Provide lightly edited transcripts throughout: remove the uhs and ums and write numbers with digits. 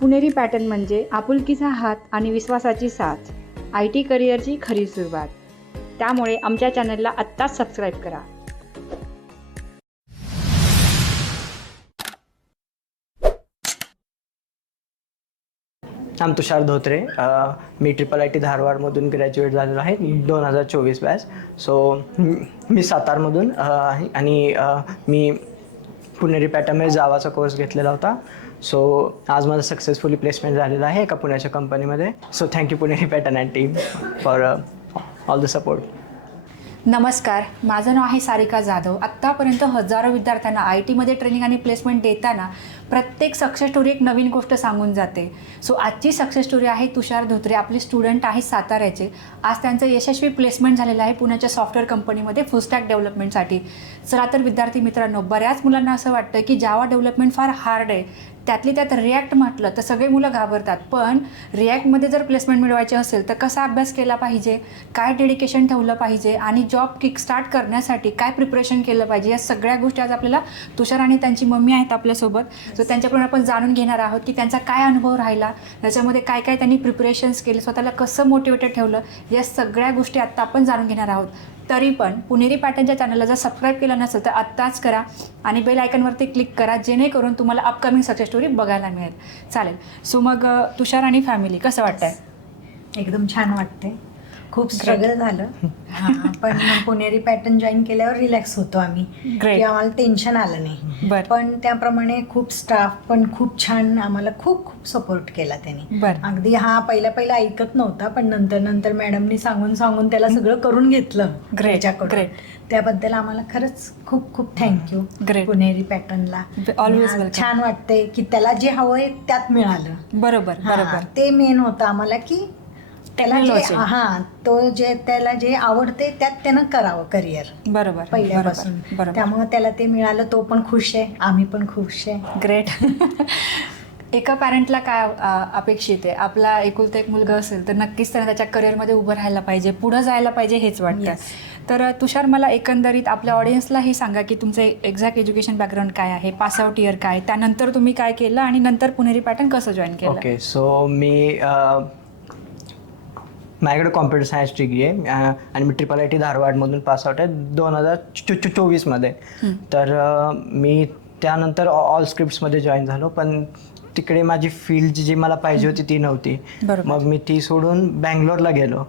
पुणेरी pattern म्हणजे आपुलकीचा हात आणि विश्वासाची साथ, IT करिअरची खरी सुरुवात. त्यामुळे आमच्या चॅनलला आत्ताच सबस्क्राईब करा. आम तुषार धोत्रे. मी IIIT धारवाडमधून ग्रॅज्युएट झालेलो आहे 2024 बॅच. सो मी सातारमधून आहे आणि मी पुणेरी पॅटर्नमध्ये जावाचा कोर्स घेतलेला होता. सो आज माझं सक्सेसफुली प्लेसमेंट झालेलं आहे एका पुण्याच्या कंपनीमध्ये. So thank you Puneri pattern and team for all the support. नमस्कार, माझं नाव आहे सारिका जाधव. आत्तापर्यंत हजारो विद्यार्थ्यांना IT मध्ये ट्रेनिंग आणि प्लेसमेंट देताना प्रत्येक सक्सेस स्टोरी एक नवीन गोष्ट सांगून जाते. सो आजची सक्सेस स्टोरी आहे तुषार धोत्रे. आपले स्टुडंट आहेत साताऱ्याचे. आज त्यांचं यशस्वी प्लेसमेंट झालेलं आहे पुण्याच्या सॉफ्टवेअर कंपनीमध्ये फुलस्टॅक डेव्हलपमेंटसाठी. चला तर विद्यार्थी मित्रांनो, बऱ्याच मुलांना असं वाटतं की जावा डेव्हलपमेंट फार हार्ड आहे. त्यातली त्यात रिॲक्ट म्हटलं तर सगळे मुलं घाबरतात. पण रिॲक्टमध्ये जर प्लेसमेंट मिळवायचे असेल तर कसा अभ्यास केला पाहिजे, काय डेडिकेशन ठेवलं पाहिजे आणि जॉब किकस्टार्ट करण्यासाठी काय प्रिपरेशन केलं पाहिजे, या सगळ्या गोष्टी आज आपल्याला तुषार आणि त्यांची मम्मी आहेत आपल्यासोबत. सो त्यांच्याकडून आपण जाणून घेणार आहोत की त्यांचा काय अनुभव राहिला, त्याच्यामध्ये काय काय त्यांनी प्रिपरेशन्स केले, स्वतःला कसं मोटिवेटेड ठेवलं, या सगळ्या गोष्टी आत्ता आपण जाणून घेणार आहोत. तरी पण पुणेरी पॅटर्नच्या चॅनलला जर सबस्क्राईब केलं नसेल तर आत्ताच करा आणि बेल आयकॉनवरती क्लिक करा, जेणेकरून तुम्हाला अपकमिंग सक्सेस स्टोरी बघायला मिळेल. चालेल. सो मग तुषार आणि फॅमिली कसं वाटतंय? एकदम छान वाटते. खूप स्ट्रगल झालं. पण पुणेरी पॅटर्न जॉईन केल्यावर रिलॅक्स होतो आम्ही, की आम्हाला टेन्शन आलं नाही. पण त्याप्रमाणे खूप स्टाफ पण खूप छान आम्हाला खूप खूप सपोर्ट केला त्यांनी. अगदी पहिला ऐकत नव्हता, पण नंतर मॅडमनी सांगून त्याला सगळं करून घेतलं त्याच्याकडून. त्याबद्दल आम्हाला खरंच खूप खूप थँक्यू पुणेरी पॅटर्नला. छान वाटतंय की त्याला जे हवंय त्यात मिळालं. बरोबर. ते मेन होतं आम्हाला, की त्याला त्याला जे आवडते त्यात त्यानं करावं करिअर. बरोबर पहिल्यापासून. त्यामुळे त्याला ते मिळालं. तो पण खुश आहे, आम्ही पण खुश आहे. ग्रेट. एका पॅरेंटला काय अपेक्षित आहे? आपला एकुलता एक मुलगा असेल तर नक्कीच त्याने त्याच्या करिअरमध्ये उभं राहायला पाहिजे, पुढं जायला पाहिजे हेच वाटतं. तर तुषार, मला एकंदरीत आपल्या ऑडियन्सला हे सांगा की तुमचं एक्झॅक्ट एज्युकेशन बॅकग्राऊंड काय आहे, पासआउट इयर काय, त्यानंतर तुम्ही काय केलं आणि नंतर पुणेरी पॅटर्न कसं जॉईन केलं? ओके, सो माझ्याकडे कॉम्प्युटर सायन्स डिग्री आहे आणि मी IIIT धारवाडमधून पासआउट आहे 2024मध्ये. तर मी त्यानंतर ऑल स्क्रिप्ट्समध्ये जॉईन झालो, पण तिकडे माझी फील्ड जी मला पाहिजे होती ती नव्हती. मग मी ती सोडून बँगलोरला गेलो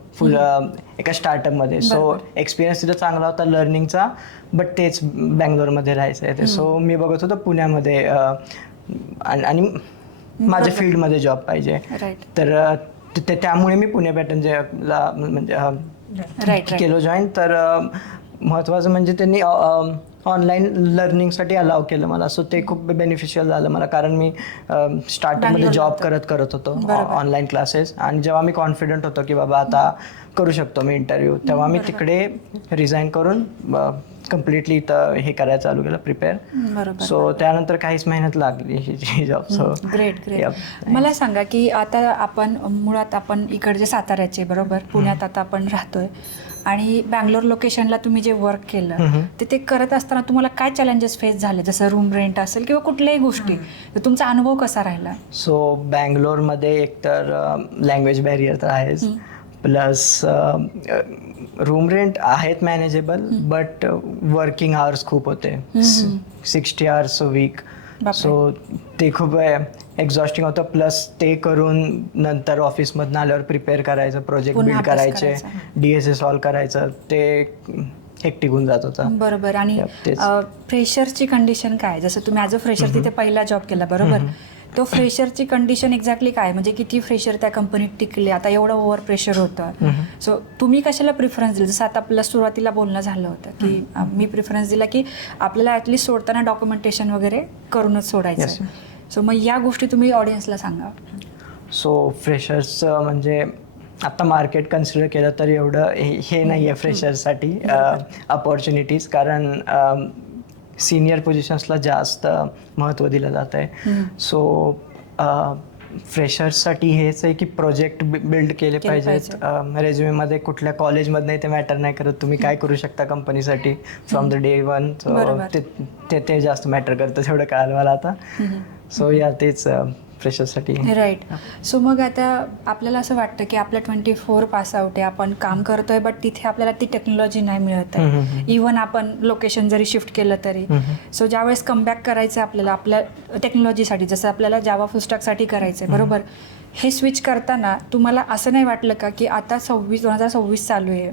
एका स्टार्टअपमध्ये. सो एक्सपिरियन्स तिथं चांगला होता लर्निंगचा, बट तेच बँगलोरमध्ये राहायचं आहे. सो मी बघत होतो पुण्यामध्ये आणि माझ्या फील्डमध्ये जॉब पाहिजे. तर त्यामुळे मी पुणे पॅटर्नला म्हणजे केलो जॉईन. तर महत्त्वाचं म्हणजे त्यांनी ऑनलाईन लर्निंगसाठी अलाव केलं मला. सो ते खूप बेनिफिशियल झालं मला, कारण मी स्टार्टिंगमध्ये जॉब करत होतो, ऑनलाईन क्लासेस. आणि जेव्हा मी कॉन्फिडंट होतो की बाबा आता करू शकतो मी इंटरव्ह्यू, तेव्हा मी तिकडे रिझाईन करून कम्प्लिटली इथं हे करायला चालू केलं, प्रिपेअर. सो त्यानंतर काहीच मेहनत लागली ही जॉब. So great. मला सांगा की आता मुळात आपण इकडचे साताऱ्याचे, बरोबर, पुण्यात आता आपण राहतोय आणि बँगलोर लोकेशनला तुम्ही जे वर्क केलं ते करत असताना तुम्हाला काय चॅलेंजेस फेस झाले, जसं रूम रेंट असेल किंवा कुठल्याही गोष्टी, तर तुमचा अनुभव कसा राहिला? सो बँगलोरमध्ये एकतर लँग्वेज बॅरियर तर आहेच, प्लस रूम रेंट आहेत मॅनेजेबल, बट वर्किंग आवर्स खूप होते, 60 hours a week. सो ते खूप एक्झॉस्टिंग होतं. प्लस ते करून नंतर ऑफिसमधनं आल्यावर प्रिपेअर करायचं, प्रोजेक्ट बिल्ड करायचे, DSA सॉल्व करायचं, ते हेक्टिक होऊन जात होतं. बरोबर. आणि फ्रेशरची कंडिशन काय? जसं तुम्ही ॲज अ फ्रेशर तिथे पहिला जॉब केला, बरोबर, तो फ्रेशरची कंडिशन एक्झॅक्टली काय, म्हणजे किती फ्रेशर त्या कंपनीत टिकले? आता एवढं ओव्हर प्रेशर होतं. सो तुम्ही कशाला प्रिफरन्स दिला? जसं आता आपलं सुरुवातीला बोलणं झालं होतं की मी प्रिफरन्स दिला की आपल्याला ॲटलिस्ट सोडताना डॉक्युमेंटेशन वगैरे करूनच सोडायचं. सो मग या गोष्टी तुम्ही ऑडियन्सला सांगा. सो फ्रेशर्सचं म्हणजे आता मार्केट कन्सिडर केलं तर एवढं हे नाही आहे फ्रेशर्ससाठी अपॉर्च्युनिटीज, कारण सिनियर पोझिशन्सला जास्त महत्त्व दिलं जात आहे. सो फ्रेशर्ससाठी हेच आहे की प्रोजेक्ट बिल्ड केले पाहिजेत. रेझ्युमेमध्ये कुठल्या कॉलेजमधनं ते मॅटर नाही करत, तुम्ही काय करू शकता कंपनीसाठी from the day one. So ते जास्त मॅटर करतं, तेवढं कळालं मला आता. सो या तेच फ्रेशरसाठी. राईट. सो मग आता आपल्याला असं वाटतं की आपल्या 24 पास आउट आहे, आपण काम करतोय, बट तिथे आपल्याला ती टेक्नॉलॉजी नाही मिळत आहे. इव्हन आपण लोकेशन जरी शिफ्ट केलं तरी. सो ज्यावेळेस कमबॅक करायचं आपल्याला आपल्या टेक्नॉलॉजीसाठी, जसं आपल्याला जावा फुल स्टॅकसाठी करायचं आहे, बरोबर, हे स्विच करताना तुम्हाला असं नाही वाटलं का की आता 2026 चालू आहे,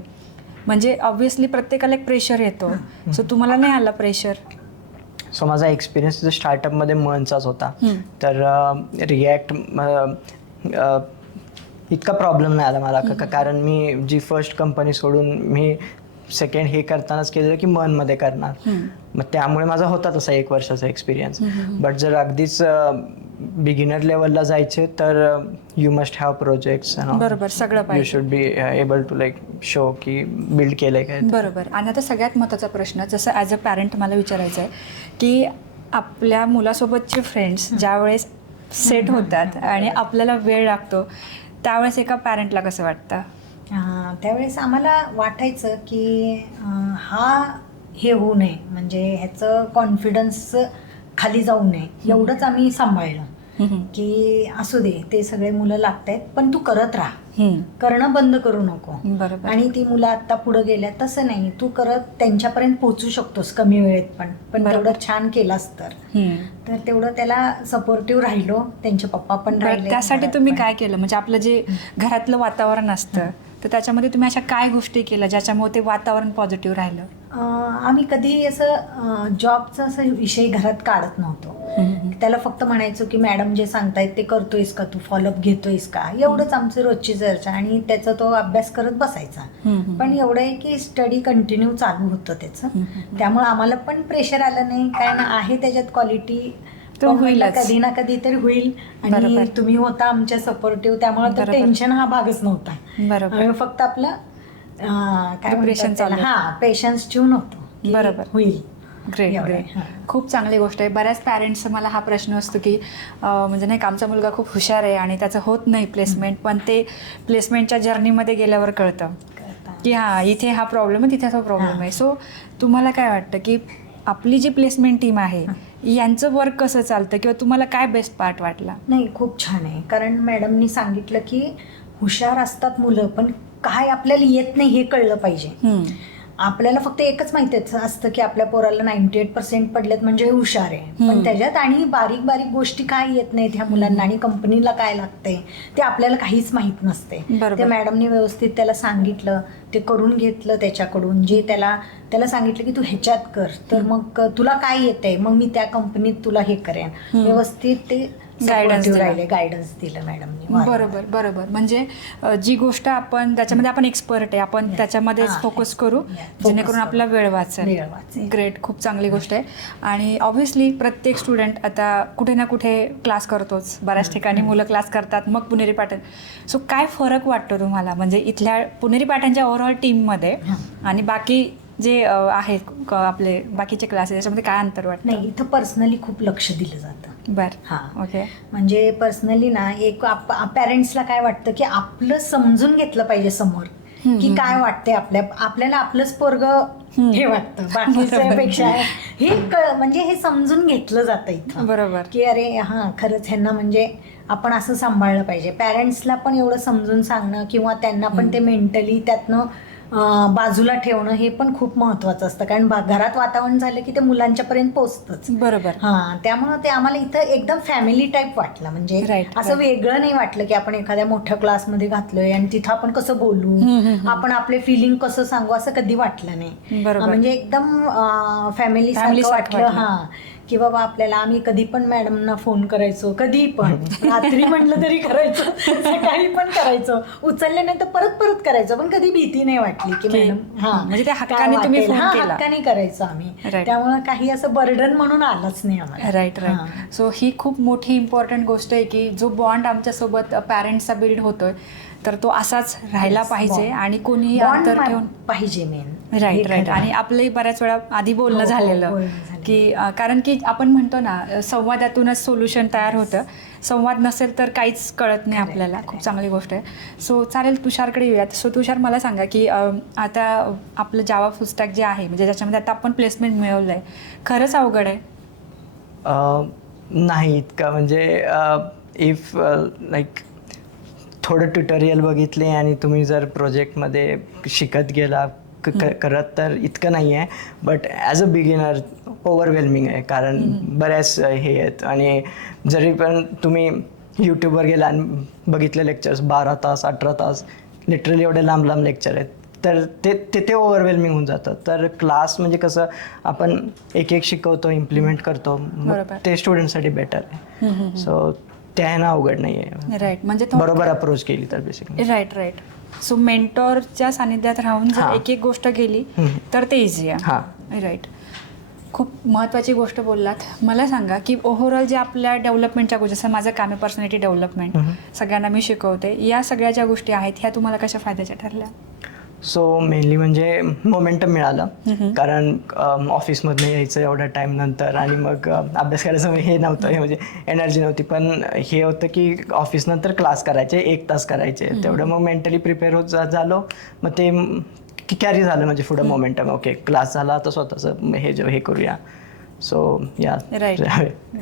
म्हणजे ऑब्व्हियसली प्रत्येकाला एक प्रेशर येतो. सो तुम्हाला नाही आला प्रेशर? सो माझा एक्सपिरियन्स स्टार्टअपमध्ये मंथचाच होता. तर रिॲक्ट इतका प्रॉब्लेम नाही आला मला, कारण मी जी फर्स्ट कंपनी सोडून मी सेकंड हे करतानाच केलेलं की मनमध्ये करणार. मग त्यामुळे माझा होता तसा 1 वर्षाचा एक्सपिरियन्स. बट जर अगदीच बिगिनर लेवलला जायचे तर यू मस्ट हॅव प्रोजेक्ट्स. बरोबर, सगळं यू पाहिजे. Should be able to like show की बिल्ड केलंय काय. बरोबर. आणि आता सगळ्यात महत्त्वाचा प्रश्न, जसं ॲज अ पॅरेंट मला विचारायचं आहे की आपल्या मुलासोबतचे फ्रेंड्स ज्यावेळेस सेट होतात आणि आपल्याला वेळ लागतो, त्यावेळेस एका पॅरेंटला कसं वाटतं? त्यावेळेस आम्हाला वाटायचं की हे होऊ नये, म्हणजे ह्याचं कॉन्फिडन्स खाली जाऊ नये, एवढंच आम्ही सांभाळलं की असू दे, ते सगळे मुलं लागतायत पण तू करत राहा, करणं बंद करू नको. बरोबर. आणि ती मुलं आत्ता पुढे गेल्या, तसं नाही, तू करत त्यांच्यापर्यंत पोहोचू शकतोस कमी वेळेत, पण तेवढं छान केलास तर तेवढं त्याला सपोर्टिव्ह राहिलो. त्यांचे पप्पा पण राहिले. त्यासाठी तुम्ही काय केलं, म्हणजे आपलं जे घरातलं वातावरण असतं तर त्याच्यामध्ये तुम्ही अशा काय गोष्टी केल्या ज्याच्यामुळे ते वातावरण पॉझिटिव्ह राहिलं? आम्ही कधी असं जॉबचा असं विषय घरात काढत नव्हतो. त्याला फक्त म्हणायचो की मॅडम जे सांगतायत ते करतोयस का, तू फॉलोअप घेतोयस का, एवढंच आमची रोजची चर्चा. आणि त्याचा तो अभ्यास करत बसायचा. पण एवढं आहे की स्टडी कंटिन्यू चालू होतं त्याचं, त्यामुळे आम्हाला पण प्रेशर आलं नाही, कारण आहे त्याच्यात क्वालिटी, कधी ना कधी तरी होईल. आणि तुम्ही होता आमच्या सपोर्टिव्ह, त्यामुळे तर टेन्शन हा भागच नव्हता. बरोबर. फक्त आपलं पेशन्स ठेवून होतो. बरोबर, होईल. Great great. खूप चांगली गोष्ट आहे. बऱ्याच पॅरेंट्सचा मला हा प्रश्न असतो की म्हणजे नाही का, आमचा मुलगा खूप हुशार आहे आणि त्याचं होत नाही प्लेसमेंट, पण ते प्लेसमेंटच्या जर्नीमध्ये गेल्यावर कळतं की इथे हा प्रॉब्लेम आहे, तिथे हा प्रॉब्लेम आहे. सो तुम्हाला काय वाटतं की आपली जी प्लेसमेंट टीम आहे यांचं वर्क कसं चालतं, किंवा तुम्हाला काय बेस्ट पार्ट वाटला? नाही, खूप छान आहे. कारण मॅडमनी सांगितलं की हुशार असतात मुलं, पण काय आपल्याला येत नाही हे कळलं पाहिजे. आपल्याला फक्त एकच माहिती असतं की आपल्या पोराला 98% पडलेत म्हणजे हुशार आहे, पण त्याच्यात आणि बारीक बारीक गोष्टी काय येत नाहीत ह्या मुलांना, आणि कंपनीला काय लागतंय ते आपल्याला काहीच माहीत नसते. ते मॅडमनी व्यवस्थित त्याला सांगितलं, ते करून घेतलं त्याच्याकडून. जे त्याला सांगितलं की तू ह्याच्यात कर, तर मग तुला काय येतंय, मग मी त्या कंपनीत तुला हे करेन. व्यवस्थित ते गायडन्स दिलं मॅडमनी. बरोबर बरोबर. म्हणजे जी गोष्ट आपण त्याच्यामध्ये आपण एक्सपर्ट आहे, आपण त्याच्यामध्येच फोकस करू जेणेकरून आपला वेळ वाचेल. ग्रेट, खूप चांगली गोष्ट आहे. आणि ऑब्व्हियसली प्रत्येक स्टुडंट आता कुठे ना कुठे क्लास करतोच, बऱ्याच ठिकाणी मुलं क्लास करतात, मग पुणेरी पॅटर्न. सो काय फरक वाटतो तुम्हाला, म्हणजे इथल्या पुणेरी पॅटर्नच्या ओव्हरऑल टीममध्ये आणि बाकी जे आहेत आपले बाकीचे क्लासेस, याच्यामध्ये काय अंतर वाटतं? नाही, इथं पर्सनली खूप लक्ष दिलं जातं. बरं, ओके. म्हणजे पर्सनली ना, एक पॅरेंट्सला काय वाटतं की आपलं समजून घेतलं पाहिजे समोर, की काय वाटतंय आपल्याला आपलंच पोरगं हे वाटतं बाकीच्यापेक्षा. हे म्हणजे हे समजून घेतलं जातं इथं. बरोबर. की अरे खरंच ह्यांना म्हणजे आपण असं सांभाळलं पाहिजे. पॅरेंट्सला पण एवढं समजून सांगणं किंवा त्यांना पण ते मेंटली त्यातनं बाजूला ठेवणं हे पण खूप महत्वाचं असतं, कारण घरात वातावरण झालं की ते मुलांच्या पर्यंत पोहोचतच. बरोबर. त्यामुळे ते आम्हाला इथं एकदम फॅमिली टाईप वाटलं. म्हणजे असं वेगळं नाही वाटलं की आपण एखाद्या मोठ्या क्लासमध्ये घातलोय आणि तिथं आपण कसं बोलू, आपण आपले फिलिंग कसं सांगू, असं कधी वाटलं नाही. म्हणजे एकदम फॅमिली सारखं वाटलं. की बाबा आपल्याला, आम्ही कधी पण मॅडमना फोन करायचो, कधी पण रात्री म्हटलं तरी करायचो, सकाळी पण करायचो, उचलले नाही तर परत करायचो, पण कधी भीती नाही वाटली की मॅडम म्हणजे त्या हक्काने तुम्ही फोन केला. हक्काने करायचो आम्ही, त्यामुळे काही असं बर्डन म्हणून आलंच नाही आम्हाला. राईट. सो ही खूप मोठी इम्पॉर्टंट गोष्ट आहे की जो बॉन्ड आमच्यासोबत पॅरेंट्सचा बिल्ड होतोय तर तो असाच राहायला पाहिजे आणि कोणी अंतर ठेवून पाहिजे मेन. राईट. आणि आपलंही बऱ्याच वेळा आधी बोलणं झालेलं की कारण की आपण म्हणतो ना, संवादातूनच सोल्युशन तयार होतं. संवाद नसेल तर काहीच कळत नाही आपल्याला. खूप चांगली गोष्ट आहे. सो चालेल, तुषारकडे येऊयात. सो तुषार, मला सांगा की आता आपलं जावा फुल स्टॅक जे आहे, म्हणजे ज्याच्यामध्ये आता आपण प्लेसमेंट मिळवलं आहे, खरंच अवघड आहे? नाही इतका, म्हणजे इफ लाईक थोडं ट्युटोरियल बघितले आणि तुम्ही जर प्रोजेक्टमध्ये शिकत गेला करत तर इतकं नाही आहे, but as a beginner overwhelming आहे, कारण बऱ्याच हे आहेत. आणि जरी पण तुम्ही यूट्यूबवर गेला आणि बघितले लेक्चर्स 12 तास 18 तास लिटरली एवढे लांब लांब लेक्चर आहेत, तर ते ओव्हरवेल्मिंग होऊन जातं. तर क्लास म्हणजे कसं आपण एक एक शिकवतो, इम्प्लिमेंट करतो, ते स्टुडंटसाठी बेटर आहे. सो त्या ह्यानं अवघड नाही आहे. राईट, म्हणजे बरोबर अप्रोच केली तर बेसिकली. राईट. सो मेंटॉरच्या सानिध्यात राहून जर एक एक गोष्ट केली तर ते इझी आहे. राईट, खूप महत्त्वाची गोष्ट बोललात. मला सांगा की ओव्हरऑल जे आपल्या डेव्हलपमेंटच्या गोष्टी, जसं माझं काम आहे पर्सनॅलिटी डेव्हलपमेंट, सगळ्यांना मी शिकवते, या सगळ्या ज्या गोष्टी आहेत ह्या तुम्हाला कशा फायद्याच्या ठरल्या? सो मेनली म्हणजे मोमेंटम मिळालं, कारण ऑफिसमधनं यायचं एवढा टाईम नंतर आणि मग अभ्यास करायचं हे नव्हतं, हे म्हणजे एनर्जी नव्हती. पण हे होतं की ऑफिस नंतर क्लास करायचे, 1 तास करायचे, तेवढं मग मेंटली प्रिपेअर होत झालो. मग ते कॅरी झालं म्हणजे पुढं मोमेंटम. ओके, क्लास झाला तर स्वतःचं हे करूया. सो या. राईट,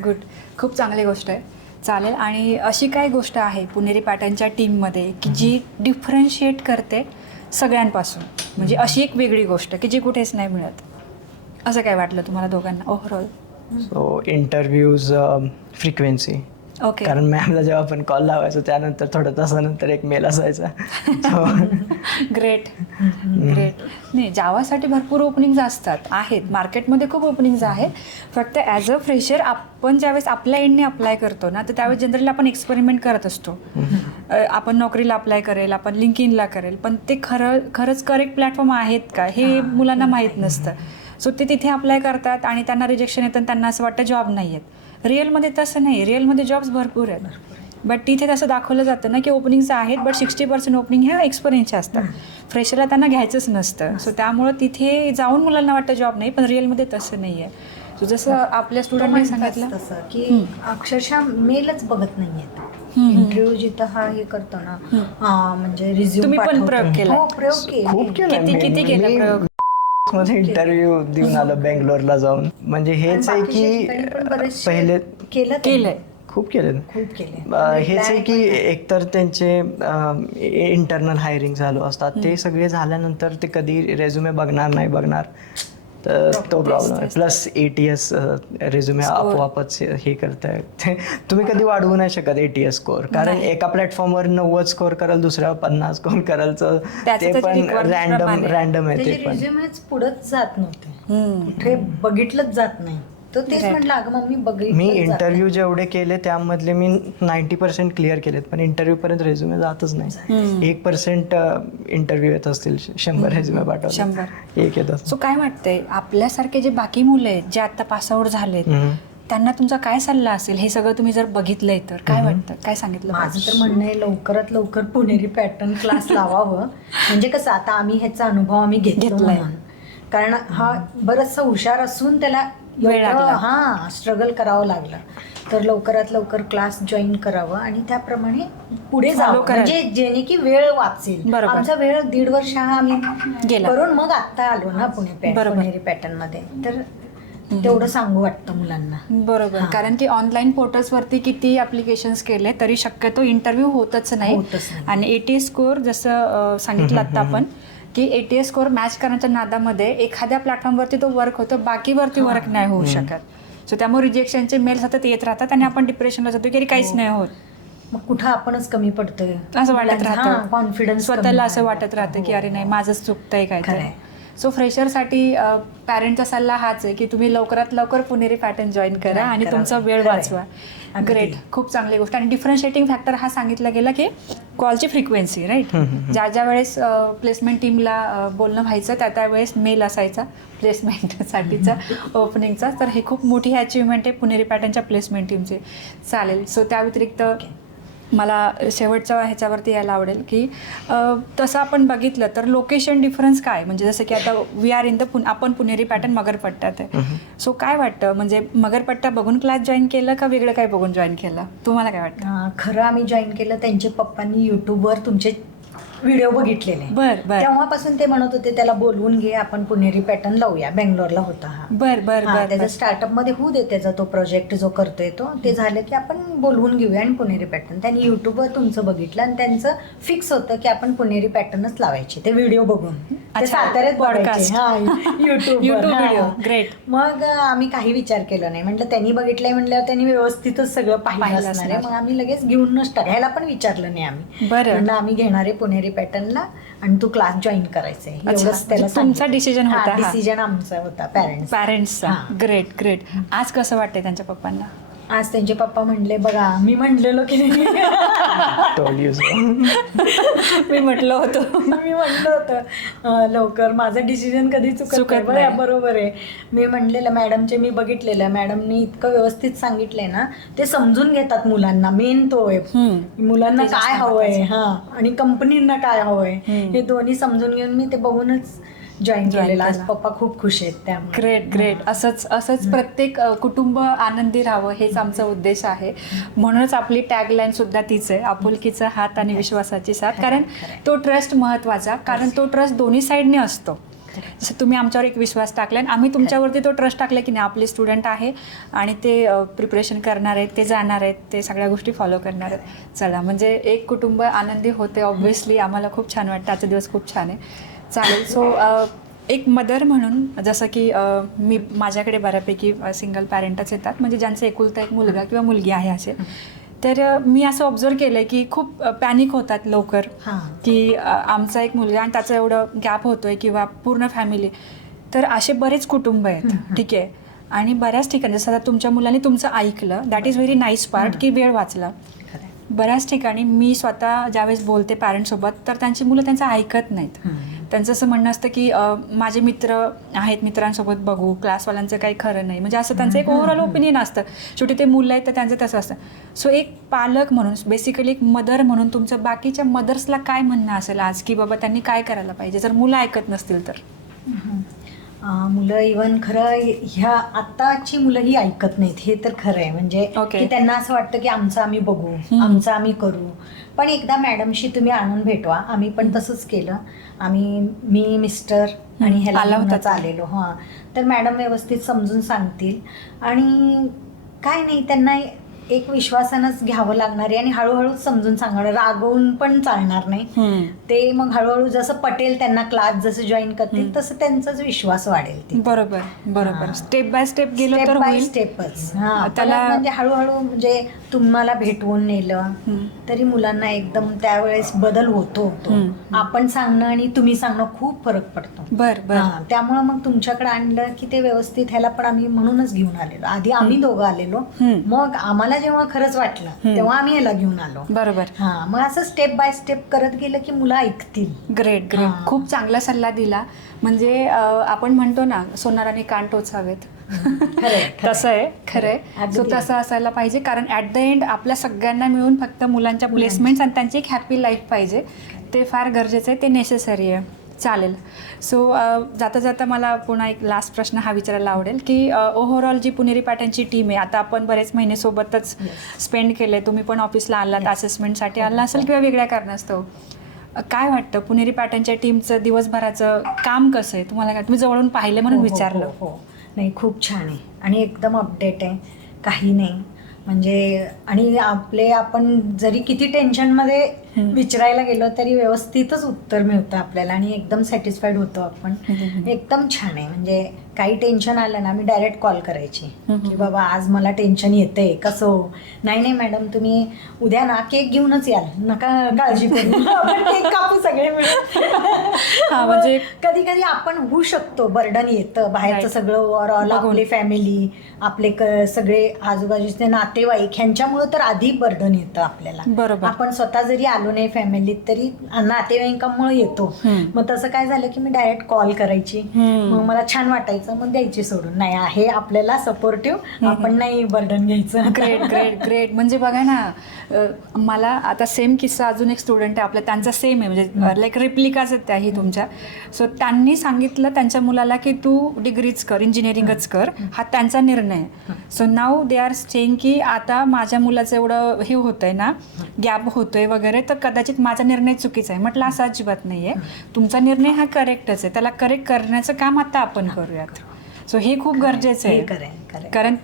गुड, खूप चांगली गोष्ट आहे. चालेल. आणि अशी काय गोष्ट आहे पुणेरी पॅटर्नच्या टीममध्ये की जी डिफरन्शिएट करते सगळ्यांपासून, म्हणजे अशी एक वेगळी गोष्ट की जी कुठेच नाही मिळत, असं काय वाटलं तुम्हाला दोघांना overall? So interviews frequency. Okay. कारण मॅमला जेव्हा आपण कॉल लावायचो त्यानंतर थोड्या तासानंतर एक मेल असायचा. ग्रेट. नाही, जावासाठी भरपूर ओपनिंग्ज आहेत मार्केटमध्ये, खूप ओपनिंग्ज आहेत. फक्त ॲज अ फ्रेशर आपण ज्यावेळेस आपल्या एंडने अप्लाय करतो ना, तर त्यावेळेस जनरली आपण एक्सपेरिमेंट करत असतो. आपण नोकरीला अप्लाय करेल, आपण लिंक्डइनला करेल, पण ते खरंच करेक्ट प्लॅटफॉर्म आहेत का हे मुलांना माहीत नसतं. सो ते तिथे अप्लाय करतात आणि त्यांना रिजेक्शन येतं आणि त्यांना असं वाटतं जॉब नाही आहेत. रिअलमध्ये तसं नाही, रिअलमध्ये जॉब्स भरपूर आहेत. बट तिथे तसं दाखवलं जातं ना की ओपनिंग्स आहेत, बट 60% ओपनिंग ह्या एक्सपिरियन्सचे असतात. फ्रेशरला त्यांना घ्यायचंच नसतं. सो त्यामुळं तिथे जाऊन मुलांना वाटतं जॉब नाही, पण रिअलमध्ये तसं नाही आहे. सो जसं आपल्या स्टुडंटने सांगितलं तसं की अक्षरशः मेलच बघत नाहीयेत. इंटरव्ह्यू जिथं हे करतो ना, म्हणजे रिझ्यूम तुम्ही पण प्रयोग केला? खूप केलं. किती केलं प्रयोग? मध्ये इंटरव्ह्यू देऊन आलो बेंगलोरला जाऊन. म्हणजे हेच आहे की पहिले केलंय, खूप केले. हेच आहे की एकतर त्यांचे इंटरनल हायरिंग चालू असतात, ते सगळे झाल्यानंतर ते कधी रेझ्युमे बघणार तर तो प्रॉब्लेम आहे. प्लस ATS रेझ्युमे आपोआपच हे करतायत. तुम्ही कधी वाढवू नाही शकत ATS स्कोअर, कारण एका प्लॅटफॉर्मवर 90 स्कोअर कराल, दुसऱ्यावर 50 स्कोअर कराल, ते पण रॅन्डम आहे. ते पण पुढंच जात नव्हते, कुठे बघितलंच जात नाही. तो तेच म्हटलं, अगं मम्मी मी इंटरव्ह्यू जेवढे केले त्यामधले मी 90% क्लिअर केलेत, पण इंटरव्ह्यू पर्यंत रेझ्युमे जातच नाही. 1% इंटरव्ह्यू येत असतील, 100 रेझ्युमे पाठवले, 100 येत असतील. सो काय वाटतंय आपल्यासारखे जे बाकी मुलं आहेत जे आता पासआउट झालेत, त्यांना तुमचा काय सल्ला असेल? हे सगळं तुम्ही जर बघितलंय तर काय वाटतं, काय सांगितलं? माझं तर म्हणणं आहे लवकरात लवकर पुणेरी पॅटर्न क्लास लावावं. म्हणजे कसं आता आम्ही ह्याचा अनुभव आम्ही घेतलाय, कारण हा बरचसा हुशार असून त्याला स्ट्रगल करावं लागलं. तर लवकरात लवकर क्लास जॉईन करावं आणि त्याप्रमाणे पुढे जावं, म्हणजे जेणे की वेळ वाचेल. आमचा वेळ 1.5 वर्ष आम्ही करून मग आता आलो ना पुणेरी पॅटर्न मध्ये, तर तेवढं सांगू वाटतं मुलांना. बरोबर, कारण की ऑनलाईन पोर्टल्सवरती किती ऍप्लिकेशन्स केले तरी शक्यतो इंटरव्ह्यू होतच नाही. आणि ATS स्कोअर जसं सांगितलं आता आपण की ATS स्कोअर मॅच करण्याच्या नादामध्ये एखाद्या प्लॅटफॉर्मवरती तो वर्क होतो, बाकीवरती वर्क नाही होऊ शकत. सो त्यामुळे रिजेक्शनचे मेल सतत येत राहतात आणि आपण डिप्रेशनला जातो की काहीच नाही होत. मग कुठं आपणच कमी पडतोय असं वाटत राहतं, कॉन्फिडन्स स्वतःला असं वाटत राहतं की अरे नाही माझंच चुकतंय काय. सो फ्रेशरसाठी पॅरेंटचा सल्ला हाच आहे की तुम्ही लवकरात लवकर पुणेरी पॅटर्न जॉईन करा आणि तुमचा वेळ वाचवा. ग्रेट, खूप चांगली गोष्ट. आणि डिफरन्शिएटिंग फॅक्टर हा सांगितला गेला की कॉलची फ्रिक्वेन्सी, राईट. ज्या वेळेस प्लेसमेंट टीमला बोलणं व्हायचं त्यावेळेस मेल असायचा प्लेसमेंटसाठीचा, ओपनिंगचा. तर ही खूप मोठी अचिव्हमेंट आहे पुणेरी पॅटर्नच्या प्लेसमेंट टीमची. चालेल. सो त्या व्यतिरिक्त मला शेवटच्या ह्याच्यावरती यायला आवडेल की तसं आपण बघितलं तर लोकेशन डिफरन्स काय, म्हणजे जसं की आता वी आर इन द आपण पुणेरी पॅटर्न मगरपट्ट्यात आहे. सो काय वाटतं, म्हणजे मगरपट्टा बघून क्लास जॉईन केलं का वेगळं काय बघून जॉईन केलं? तुम्हाला काय वाटतं? खरं आम्ही जॉईन केलं, त्यांच्या पप्पांनी यूट्यूबवर तुमचे व्हिडिओ बघितलेले. तेव्हापासून ते म्हणत होते त्याला बोलवून घे, आपण पुणेरी पॅटर्न लावूया. बेंगलोरला होता हा. त्याचा स्टार्टअप मध्ये होऊ दे, त्याचा तो प्रोजेक्ट जो करतोय तो, ते झालं की आपण बोलवून घेऊया आणि पुणेरी पॅटर्न. त्यांनी युट्यूबवर तुमचं बघितलं आणि त्यांचं फिक्स होतं की आपण पुणेरी पॅटर्नच लावायचे ते व्हिडिओ बघून. ते साताऱ्यात बघायचे युट्यूब. ग्रेट. मग आम्ही काही विचार केला नाही, म्हटलं त्यांनी बघितलंय म्हटल्यावर त्यांनी व्यवस्थितच सगळं पाहिलं असणार आहे. मग आम्ही लगेच घेऊनच टाकायला पण विचारलं नाही आम्ही. म्हणलं आम्ही घेणारे पुणेरी पॅटर्नला आणि तू क्लास जॉईन करायचा आहे, एवढंच त्याला. तुमचा डिसिजन होता? डिसिजन आमचा होता, पॅरेंट्सचा. Great great. आज कसं वाटतंय त्यांच्या पप्पांना? आज त्यांचे पप्पा म्हणले, बघा मी म्हणलेलो की नाही, मी म्हटलं होतं लवकर माझं डिसिजन कधी चुकत नाही. बरोबर आहे. मी म्हणलेलं मॅडमचे, मी बघितलेलं मॅडमनी इतकं व्यवस्थित सांगितलंय ना, ते समजून घेतात मुलांना. मेन तो आहे, मुलांना काय हवंय आणि कंपनींना काय हवंय, हे दोन्ही समजून घेऊन मी ते बघूनच जॉईन केलेला. आज पप्पा खूप खुश आहेत त्यामुळे. Great great. असंच प्रत्येक कुटुंब आनंदी राहावं, हेच आमचा उद्देश आहे. म्हणूनच आपली टॅगलाईन सुद्धा तीच आहे, आपुलकीचा हात आणि विश्वासाची साथ. कारण तो ट्रस्ट महत्वाचा, कारण तो ट्रस्ट दोन्ही साईडने असतो. जसं तुम्ही आमच्यावर एक विश्वास टाकला आणि आम्ही तुमच्यावरती तो ट्रस्ट टाकला की नाही, आपले स्टुडंट आहे आणि ते प्रिपरेशन करणार आहेत, ते जाणार आहेत, ते सगळ्या गोष्टी फॉलो करणार आहेत. चला, म्हणजे एक कुटुंब आनंदी होते. ऑब्व्हियसली आम्हाला खूप छान वाटतं. आजचा दिवस खूप छान आहे. चालेल. सो एक मदर म्हणून, जसं की मी माझ्याकडे बऱ्यापैकी सिंगल पॅरेंटच येतात, म्हणजे ज्यांचा एकुलता एक मुलगा किंवा मुलगी आहे असे. तर मी असं ऑब्झर्व केलं आहे की खूप पॅनिक होतात लवकर, की आमचा एक मुलगा आणि त्याचं एवढं गॅप होतोय किंवा पूर्ण फॅमिली. तर असे बरेच कुटुंब आहेत, ठीक आहे. आणि बऱ्याच ठिकाणी जसं आता तुमच्या मुलांनी तुमचं ऐकलं, that is very nice part, की वेळ वाचला. बऱ्याच ठिकाणी मी स्वतः ज्यावेळेस बोलते पॅरेंट्ससोबत, तर त्यांची मुलं त्यांचं ऐकत नाहीत. त्यांचं असं म्हणणं असतं की माझे मित्र आहेत, मित्रांसोबत बघू, क्लासवाल्यांचं काही खरं नाही, म्हणजे असं त्यांचं एक ओव्हरऑल ओपिनियन असतं. शेवटी ते मुलं आहेत तर त्यांचं तसं असतं. सो एक पालक म्हणून, बेसिकली एक मदर म्हणून, तुमचं बाकीच्या मदर्सला काय म्हणणं असेल आज, की बाबा त्यांनी काय करायला पाहिजे जर मुलं ऐकत नसतील तर? मुलं इव्हन खरं ह्या आत्ताची मुलं ही ऐकत नाहीत, हे तर खरं आहे. म्हणजे की त्यांना असं वाटतं की आमचं आम्ही बघू, आमचं आम्ही करू. पण एकदा मॅडमशी तुम्ही आणून भेटवा. आम्ही पण तसंच केलं. मी मिस्टर आणि ह्याला आलेलो. तर मॅडम व्यवस्थित समजून सांगतील आणि काय नाही, त्यांना एक विश्वासानंच घ्यावं लागणार आहे आणि हळूहळू समजून सांगणार, रागवून पण चालणार नाही. ते मग हळूहळू जसं पटेल त्यांना, क्लास जसं जॉईन करतील तसं त्यांचाच विश्वास वाढेल. बरोबर. स्टेप बाय स्टेप गेलं तर बाय स्टेपच. त्याला म्हणजे हळूहळू, म्हणजे तुम्हाला भेटवून नेलं तरी मुलांना एकदम त्यावेळेस बदल होतो. आपण सांगणं आणि तुम्ही सांगणं खूप फरक पडतो. त्यामुळे मग तुमच्याकडे आणलं की ते व्यवस्थित. ह्याला पण आम्ही म्हणूनच घेऊन आलेलो. आधी आम्ही दोघं आलेलो, मग आम्हाला जेव्हा खरंच वाटलं तेव्हा आम्ही याला घेऊन आलो. बरोबर. मग असं स्टेप बाय स्टेप करत गेलं की मुलं ऐकतील. ग्रेट. खूप चांगला सल्ला दिला. म्हणजे आपण म्हणतो ना, सोनाराने कान टोचावेत, तसं आहे, खरंय. सो तसं असायला पाहिजे. कारण ॲट द एंड आपल्या सगळ्यांना मिळून फक्त मुलांच्या प्लेसमेंट्स आणि त्यांची एक हॅपी लाईफ पाहिजे. ते फार गरजेचं आहे, ते नेसेसरी आहे. चालेल. सो जाता जाता मला पुन्हा एक लास्ट प्रश्न हा विचारायला आवडेल, की ओव्हरऑल जी पुणेरी पॅटर्नची टीम आहे, आता आपण बरेच महिने सोबतच स्पेंड केले, तुम्ही पण ऑफिसला आलात, असेसमेंटसाठी आला असेल किंवा वेगळ्या कारणास्तव, काय वाटतं पुणेरी पॅटर्नच्या टीमचं दिवसभराचं काम कसं आहे तुम्हाला? काय तुम्ही जवळून पाहिलं म्हणून विचारलं. नाही, खूप छान आहे आणि एकदम अपडेट आहे, काही नाही. म्हणजे आणि आपण जरी किती टेन्शनमध्ये विचारायला गेलो तरी व्यवस्थितच उत्तर मिळतं आपल्याला आणि एकदम सॅटिस्फाईड होतो आपण. एकदम छान आहे. म्हणजे काही टेन्शन आलं ना, मी डायरेक्ट कॉल करायची की बाबा आज मला टेन्शन येतंय, कसं हो. नाही मॅडम, तुम्ही उद्या ना केक घेऊनच याल, नका काळजी करू, आपण केक कापू सगळे मिळून. म्हणजे कधी कधी आपण होऊ शकतो, बर्डन येतं बाहेरचं सगळं, ओव्हरऑल आपली फॅमिली, आपले सगळे आजूबाजूचे नातेवाईक, ह्यांच्यामुळे तर आधी बर्डन येतं आपल्याला. बरोबर. आपण स्वतः जरी आलो नाही फॅमिलीत तरी नातेवाईकांमुळे येतो. मग तसं काय झालं की मी डायरेक्ट कॉल करायची, मग मला छान वाटायचं, मग द्यायची सोडून. नाही आहे आपल्याला सपोर्टिव्ह, आपण नाही बर्डन घ्यायचं. ग्रेट. म्हणजे बघा ना, मला आता सेम किस्सा, अजून एक स्टुडंट आहे आपला, त्यांचा सेम आहे, म्हणजे लाईक रेप्लिकाच आहेत त्याही तुमच्या. माझ्या. सो त्यांनी सांगितलं त्यांच्या मुलाला की तू डिग्रीच कर, इंजिनिअरिंगच कर, हा त्यांचा निर्णय. So now they are saying की आता माझ्या मुलाचं एवढं हे होतंय ना, गॅप होतोय वगैरे, तर कदाचित माझा निर्णय चुकीचा आहे. म्हटलं असं अजिबात नाही आहे, तुमचा निर्णय हा करेक्टच आहे, त्याला करेक्ट करण्याचं काम आता आपण करूयात. सो हे खूप गरजेचं आहे, कारण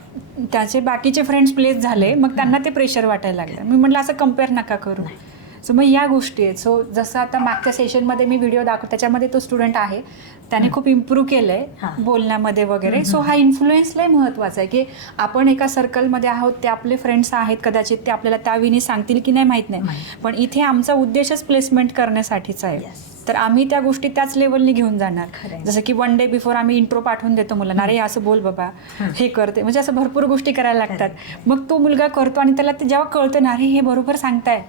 त्याचे बाकीचे फ्रेंड्स प्लेस झाले, मग त्यांना ते प्रेशर वाटायला लागलं. मी म्हटलं असं कम्पेअर नका करू. सो मग या गोष्टी आहेत. सो जसं आता मागच्या सेशनमध्ये मी व्हिडिओ दाखवतो, त्याच्यामध्ये तो स्टुडंट आहे, त्याने खूप इम्प्रूव्ह केलं आहे बोलण्यामध्ये वगैरे. सो हा इन्फ्लुएन्स लय महत्त्वाचा आहे की आपण एका सर्कलमध्ये आहोत, ते आपले फ्रेंड्स आहेत, कदाचित ते आपल्याला त्याविनी सांगतील की नाही माहीत नाही, पण इथे आमचा उद्देशच प्लेसमेंट करण्यासाठीचा आहे. तर आम्ही त्या गोष्टी त्याच लेवलनी घेऊन जाणार. जसं की 1 डे बिफोर आम्ही इंट्रो पाठवून देतो मुलांना, अरे असं बोल बाबा, हे करते, म्हणजे असं भरपूर गोष्टी करायला लागतात. मग तो मुलगा करतो आणि त्याला ते जेव्हा कळतं ना, अरे हे बरोबर सांगताय,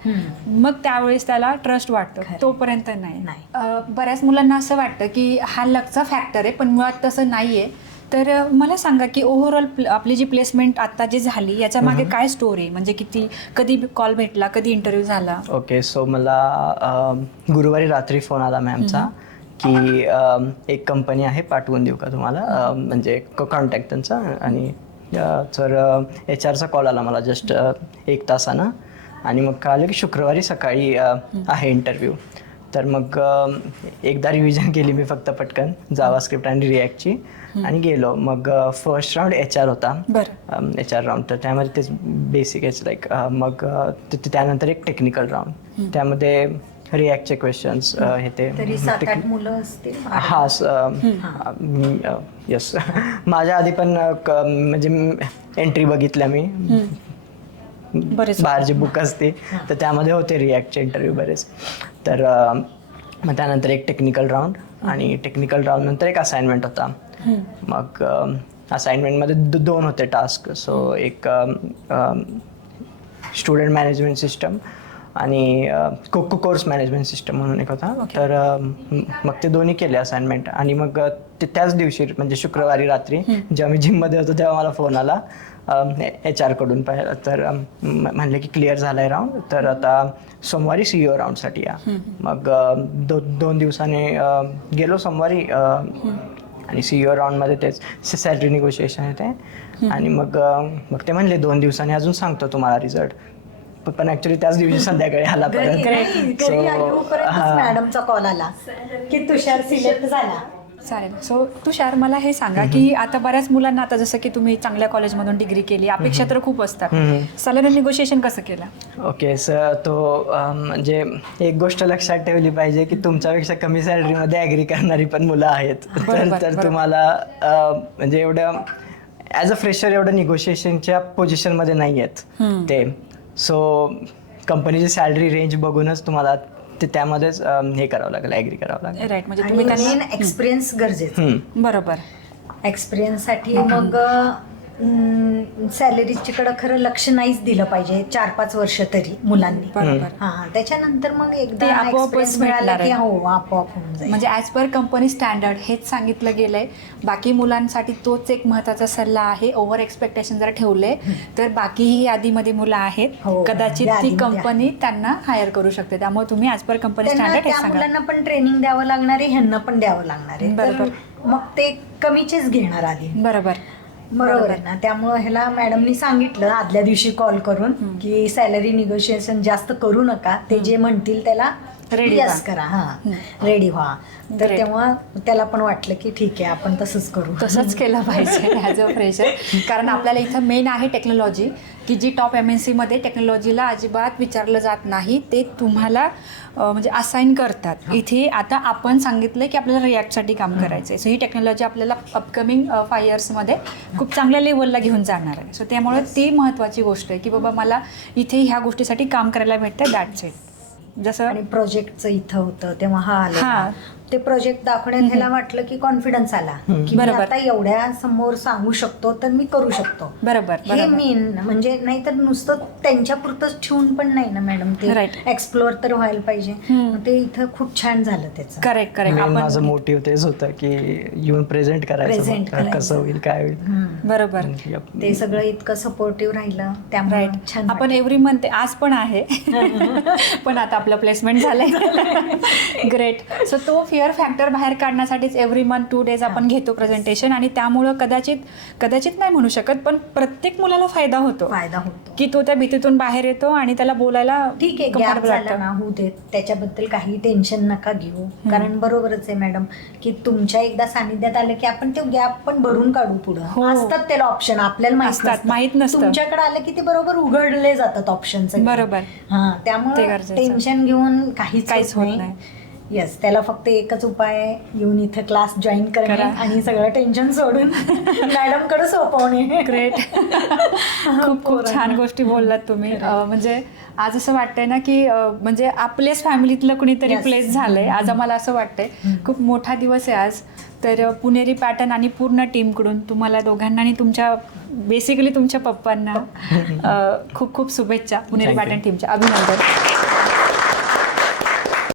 मग त्यावेळेस त्याला ट्रस्ट वाटतं. तोपर्यंत नाही. बऱ्याच मुलांना असं वाटतं की हा लकचा फॅक्टर आहे, पण मुळात तसं नाही आहे. तर मला सांगा की ओव्हरऑल आपली जी प्लेसमेंट आता जी झाली याच्या मागे काय स्टोरी, म्हणजे किती, कधी कॉल भेटला, कधी इंटरव्ह्यू झाला? ओके, सो मला गुरुवारी रात्री फोन आला मॅमचा की एक कंपनी आहे, पाठवून देऊ का तुम्हाला, म्हणजे कॉन्टॅक्ट त्यांचा. आणि तर HR चा कॉल आला मला जस्ट 1 तासानं, आणि मग कळालं की शुक्रवारी सकाळी आहे इंटरव्ह्यू. तर मग एकदा रिव्हिजन केली मी फक्त पटकन जावास्क्रिप्ट आणि रिॲक्टची, आणि गेलो. मग फर्स्ट राऊंड HR होता, HR राऊंड. तर त्यामध्ये तेच बेसिक आहे लाईक. मग त्यानंतर एक टेक्निकल राऊंड, त्यामध्ये रिॲक्टचे क्वेश्चन्स हे ते. येस, माझ्या आधी पण म्हणजे एंट्री बघितल्या मी, बाहेर जी बुक असते तर त्यामध्ये होते रिॲक्टचे इंटरव्ह्यू बरेच. तर मग त्यानंतर एक टेक्निकल राऊंड, आणि टेक्निकल राऊंड नंतर एक असाइनमेंट होता. मग असाइनमेंटमध्ये 2 होते टास्क. सो एक स्टुडंट मॅनेजमेंट सिस्टम आणि कोर्स मॅनेजमेंट सिस्टम म्हणून एक होता. तर मग ते दोन्ही केले असाइनमेंट. आणि मग त्याच दिवशी म्हणजे शुक्रवारी रात्री जेव्हा मी जिममध्ये होतो तेव्हा मला फोन आला HR कडून. पाहिलं तर म्हणले की क्लिअर झालाय राऊंड, तर आता सोमवारी CEO राऊंडसाठी या. मग 2 दिवसाने गेलो सोमवारी, आणि CEO राऊंडमध्ये तेच सॅलरी निगोशिएशन येते. आणि मग ते म्हणले 2 दिवसांनी अजून सांगतो तुम्हाला रिझल्ट. पण ऍक्च्युली त्याच दिवशी संध्याकाळी आला परत. मॅडमचा कॉल आला की तुषार सिलेक्ट झाला. चालेल. सो तुषार, मला हे सांगा की आता बऱ्याच मुलांना, आता जसं की तुम्ही चांगल्या कॉलेजमधून डिग्री केली, अपेक्षा तर खूप असतात, सॅलरी निगोशिएशन कसं केलं? ओके, सर तो म्हणजे एक गोष्ट लक्षात ठेवली पाहिजे की तुमच्यापेक्षा कमी सॅलरीमध्ये ॲग्री करणारी पण मुलं आहेत. तर तुम्हाला म्हणजे एवढं ॲज अ फ्रेशर एवढं निगोशिएशनच्या पोझिशनमध्ये नाही आहेत ते. सो कंपनीची सॅलरी रेंज बघूनच तुम्हाला त्यामध्येच हे करावं लागेल, ॲग्री करावं लागेल. राईट, म्हणजे तुम्ही त्यांना एक्सपिरियन्स गरजेचं. बरोबर. एक्सपिरियन्ससाठी मग सॅलरीकडे खरं लक्ष नाहीच दिलं पाहिजे 4-5 वर्ष तरी मुलांनी. त्याच्यानंतर मग एकदा एक्सपिरियन्स मिळाला की आपोआप होऊन जाईल. म्हणजे ॲज पर कंपनी स्टँडर्ड हेच सांगितलं गेलंय. बाकी मुलांसाठी तोच एक महत्त्वाचा सल्ला आहे. ओव्हर एक्सपेक्टेशन जर ठेवले तर बाकीही यादीमध्ये मुलं आहेत, कदाचित ती कंपनी त्यांना हायर करू शकते. त्यामुळे तुम्ही ॲज पर कंपनी स्टँडर्ड हे सांगा. मुलांना पण ट्रेनिंग द्यावं लागणार आहे, ह्यांना पण द्यावं लागणार आहे. बरोबर. मग ते कमीचेच घेणार आधी. बरोबर आहे ना. त्यामुळे ह्याला मॅडमनी सांगितलं आदल्या दिवशी कॉल करून की सॅलरी निगोशिएशन जास्त करू नका, ते जे म्हणतील त्याला यस करा, रेडी व्हा. तर तेव्हा त्याला पण वाटलं की ठीक आहे, आपण तसंच केलं पाहिजे ॲज अ फ्रेशर. कारण आपल्याला इथं मेन आहे टेक्नॉलॉजी, की जी टॉप MNC मध्ये टेक्नॉलॉजीला अजिबात विचारलं जात नाही, ते तुम्हाला म्हणजे असाइन करतात. इथे आता आपण सांगितलं की आपल्याला रिॲक्टसाठी काम करायचं आहे. सो ही टेक्नॉलॉजी आपल्याला अपकमिंग 5 इयर्समध्ये खूप चांगल्या लेवलला घेऊन जाणार आहे. सो त्यामुळे ती महत्त्वाची गोष्ट आहे की बाबा मला इथे ह्या गोष्टीसाठी काम करायला भेटतं, दॅट्स इट. जसं आणि प्रोजेक्टचं इथं होतं तेव्हा हा आला, ते प्रोजेक्ट दाखवण्यात ह्याला वाटलं की कॉन्फिडन्स आला की मी आता एवढ्या समोर सांगू शकतो, तर मी करू शकतो. बरोबर. हे मेन, म्हणजे नाहीतर नुसतं त्यांच्या पुरतंच ठेवून पण नाही ना मॅडम, ते एक्सप्लोअर तर व्हायला पाहिजे. ते इथं खूप छान झालं त्याचं. करेक्ट. माझं मोटिव्ह तेच होतं की येऊन प्रेझेंट करायचं, कसं होईल काय होईल. बरोबर. ते सगळं इतकं सपोर्टिव्ह राहिलं, त्यामुळे छान. आपण एव्हरी मंथ आज पण आहे पण आता आपलं प्लेसमेंट झालंय. ग्रेट. सो तो फिअर फॅक्टर बाहेर काढण्यासाठीच एव्हरी मंथ 2 days आपण घेतो प्रेझेंटेशन, आणि त्यामुळं कदाचित नाही म्हणू शकत, पण प्रत्येक मुलाला फायदा होतो की तो त्या भीतीतून बाहेर येतो आणि त्याला बोलायला ठीक आहे. गॅप झाला ना, होऊ देत, त्याच्याबद्दल काही टेन्शन नका घेऊ. कारण बरोबरच आहे मॅडम की तुमच्या एकदा सानिध्यात आलं की आपण ते गॅप पण भरून काढू पुढे. असतात त्याला ऑप्शन, आपल्याला माहित नसतं. तुमच्याकडे आलं की ते बरोबर उघडले जातात ऑप्शन. बरोबर. त्यामुळे टेन्शन घेऊन काहीच होत नाही. येस, त्याला फक्त एकच उपाय आहे, येऊन इथं क्लास जॉईन करणे आणि सगळं टेन्शन सोडून मॅडम कडे सोपवणे. ग्रेट. खूप छान गोष्टी बोललात तुम्ही. म्हणजे आज असं वाटतंय ना की म्हणजे आपल्याच फॅमिलीतलं कुणीतरी प्लेस झालंय आज. आम्हाला असं वाटतंय खूप मोठा दिवस आहे आज. तर पुणेरी पॅटर्न आणि पूर्ण टीमकडून तुम्हाला दोघांना आणि तुमच्या बेसिकली तुमच्या पप्पांना खूप खूप शुभेच्छा. पुणेरी पॅटर्न टीमच्या अभिनंदन.